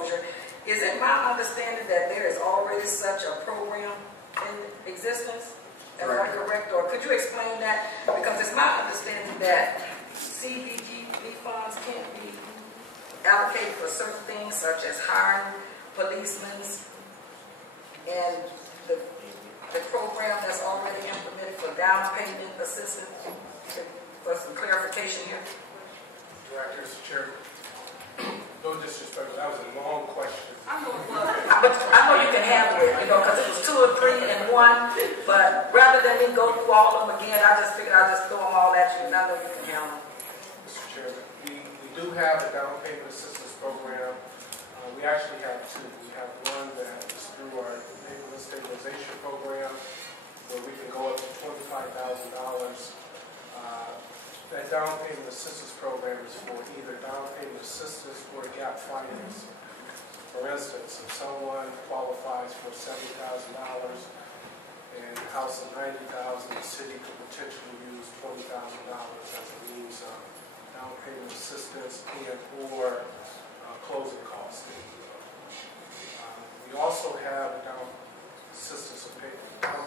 foreclosure. Is it my understanding that there is already such a program in existence? Am I correct? Or could you explain that? Because it's my understanding that CDBG funds can't be allocated for certain things such as hiring policemen and the program that's already implemented for down payment assistance. For some clarification here. Director, Mr. Chair, no disrespect, that was a long question. I know it was, but I know you can handle it, because it was 2 or 3 in one. But rather than me go through all of them again, I just figured I'd just throw them all at you, and I know you can handle them. Mr. Chairman, we do have a down payment assistance program. We actually have 2. We have one that is through our neighborhood stabilization program, where we can go up to $25,000. That down payment assistance program is for either down payment assistance or gap finance. For instance, if someone qualifies for $70,000 and a house of $90,000, the city could potentially use $20,000 as a means of down payment assistance and or closing costs. We also have a down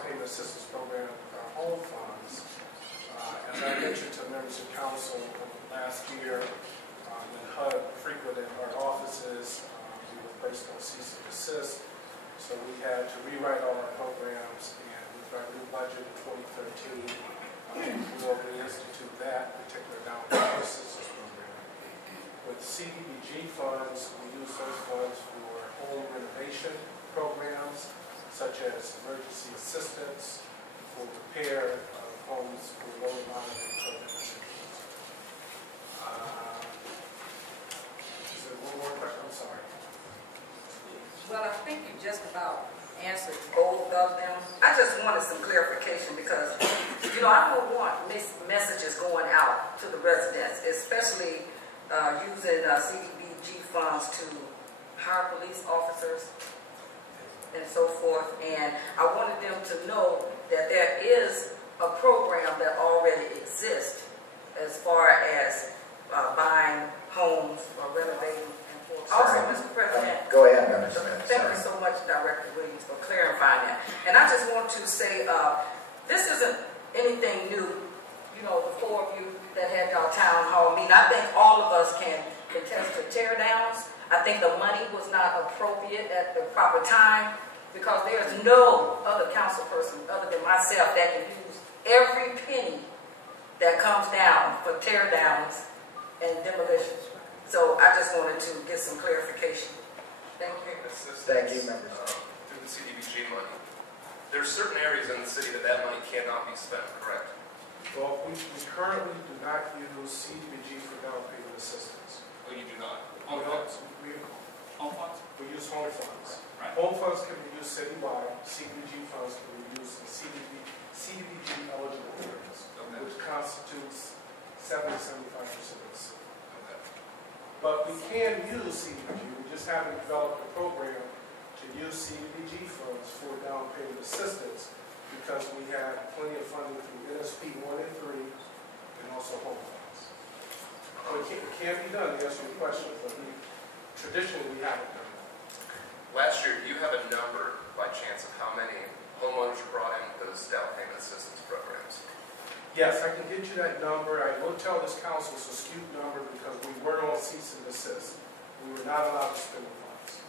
payment assistance program with our home funds. As I mentioned to members of council last year, when HUD frequented our offices, we were placed on cease and desist. So we had to rewrite all our programs, and with our new budget in 2013, we will reinstitute that particular down payment assistance program. With CDBG funds, we use those funds for home renovation programs, such as emergency assistance, for repair homes for low and moderate income individuals. Is there one more question? I'm sorry. Well, I think you just about answered both of them. I just wanted some clarification because, I don't want messages going out to the residents, especially using CDBG funds to hire police officers and so forth. And I wanted them to know that there is a program that already exists as far as buying homes or renovating and also, Mr. President. Go ahead, Member Smith. Thank you so much, Director Williams, for clarifying that. And I just want to say, this isn't anything new. The 4 of you that had our town hall meeting, I think all of us can contest to tear downs. I think the money was not appropriate at the proper time because there is no other council person other than myself that can use every penny that comes down for tear downs and demolitions. So I just wanted to get some clarification. Thank you. Thank you, members. Through the CDBG money, there are certain areas in the city that money cannot be spent, correct? Well, we currently do not use CDBG for down payment assistance. Oh, you do not? Home funds? Home funds? We use home funds. Right. Home funds can be used citywide. CDBG funds can be used in CDBG eligible areas, which constitutes 70-75% of the city. Okay. But we can use CDBG. We just haven't developed a program to use CDBG funds for down payment assistance because we have plenty of funding through NSP 1 and 3 and also home funds. So it can be done, to answer your question, but traditionally we haven't done that. Last year, do you have a number by chance of how many homeowners were brought into those down payment assistance programs? Yes, I can get you that number. I will tell this council it's a skewed number because we were on cease and desist. We were not allowed to spend the funds.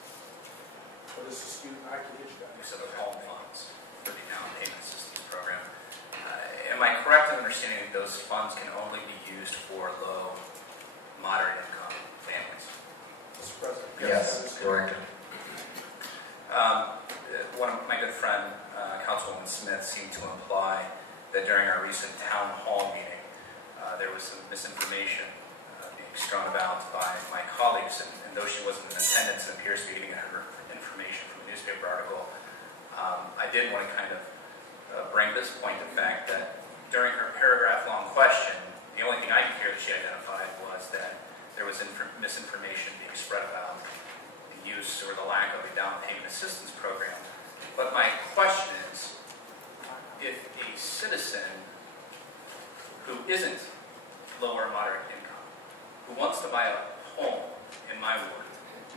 But it's a skewed, I can get you that. You said the home funds for the down payment assistance program. Am I correct in understanding that those funds can only be used for low, moderate income families? Mr. President. Yes, correct. One of my good friend, Councilwoman Smith, seemed to imply that during our recent town hall meeting, there was some misinformation being strewn about by my colleagues, and though she wasn't in attendance and appears to be getting her information from a newspaper article, I did want to kind of bring this point to fact that during her paragraph-long question, the only thing I could hear that she identified was that there was misinformation being spread about the use or the lack of a down payment assistance program. But my question is, if a citizen who isn't low or moderate income, who wants to buy a home in my ward,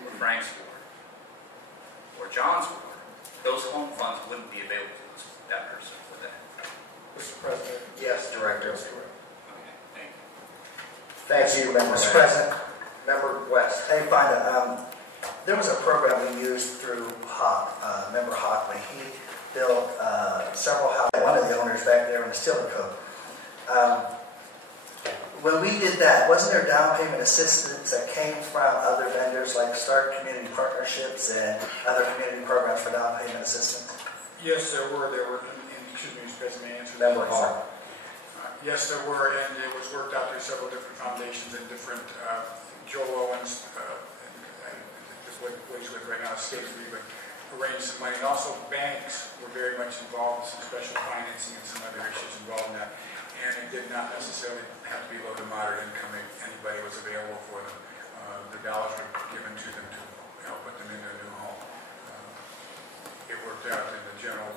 or Frank's ward, or John's ward, those home funds wouldn't be available to that person, would they? Mr. President? Yes, Director. That's correct. Okay, thank you. Thank you, Mr. President. Member West. Hey, Fonda, there was a program we used through Hawk, Member Hockley. He built several houses, one of the owners back there in the Stiller Cove. When we did that, wasn't there down payment assistance that came from other vendors like Start Community Partnerships and other community programs for down payment assistance? Yes, there were. Excuse me, Mr. President, may I answer Member that? Hall. Yes, there were, and it was worked out through several different foundations and different, Joel Owens, what he's with right now, escapes me, but arranged some money. And also banks were very much involved in some special financing and some other issues involved in that. And it did not necessarily have to be low to moderate income. Anybody was available for them. The dollars were given to them to help put them in their new home. It worked out in the general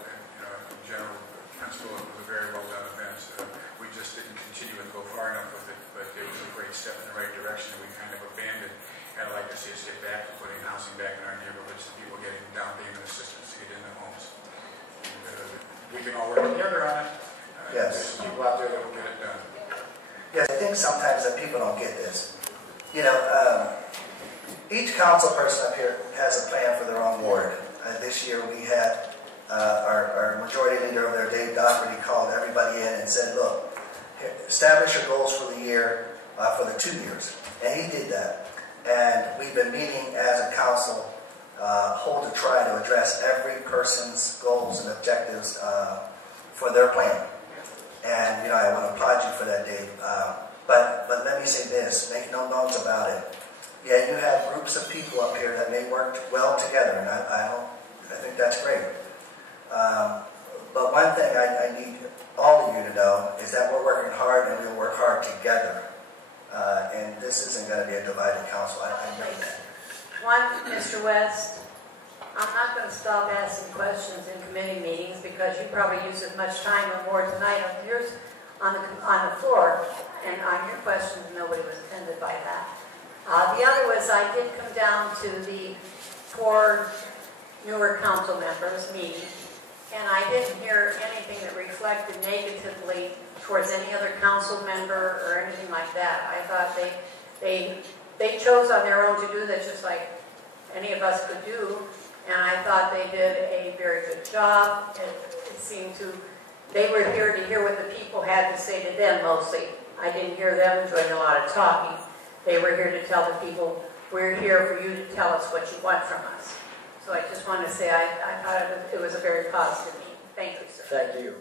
principle. It was a very well done event. We just didn't continue and go far enough with it, but it was a great step in the right direction. We kind of abandoned. And I'd like to see us get back to putting housing back in our neighborhoods and people getting down payment assistance to get in their homes. And, we can all work together on it. Yes. There's people out there that will get it done. Yes, I think sometimes that people don't get this. You know, each council person up here has a plan for their own ward. This year we had our majority leader over there, Dave Doherty, called everybody in and said, look, establish your goals for the year, for the 2 years. And he did that. And we've been meeting as a council whole to try to address every person's goals and objectives for their plan. And, you know, I want to applaud you for that, Dave. But let me say this, make no bones about it. Yeah, you have groups of people up here that may work well together, and I think that's great. But one thing I need all of you to know is that we're working hard and we'll work hard together. And this isn't going to be a divided council. I know that. One, Mr. West, I'm not going to stop asking questions in committee meetings because you probably use as much time or more tonight on the floor and on your questions. Nobody was offended by that. The other was I did come down to the 4 newer council members meeting, and I didn't hear anything that reflected negatively towards any other council member or anything like that. I thought they chose on their own to do that just like any of us could do, and I thought they did a very good job. It seemed they were here to hear what the people had to say to them mostly. I didn't hear them doing a lot of talking. They were here to tell the people, we're here for you to tell us what you want from us. So I just want to say I thought it was a very positive meeting. Thank you, sir. Thank you.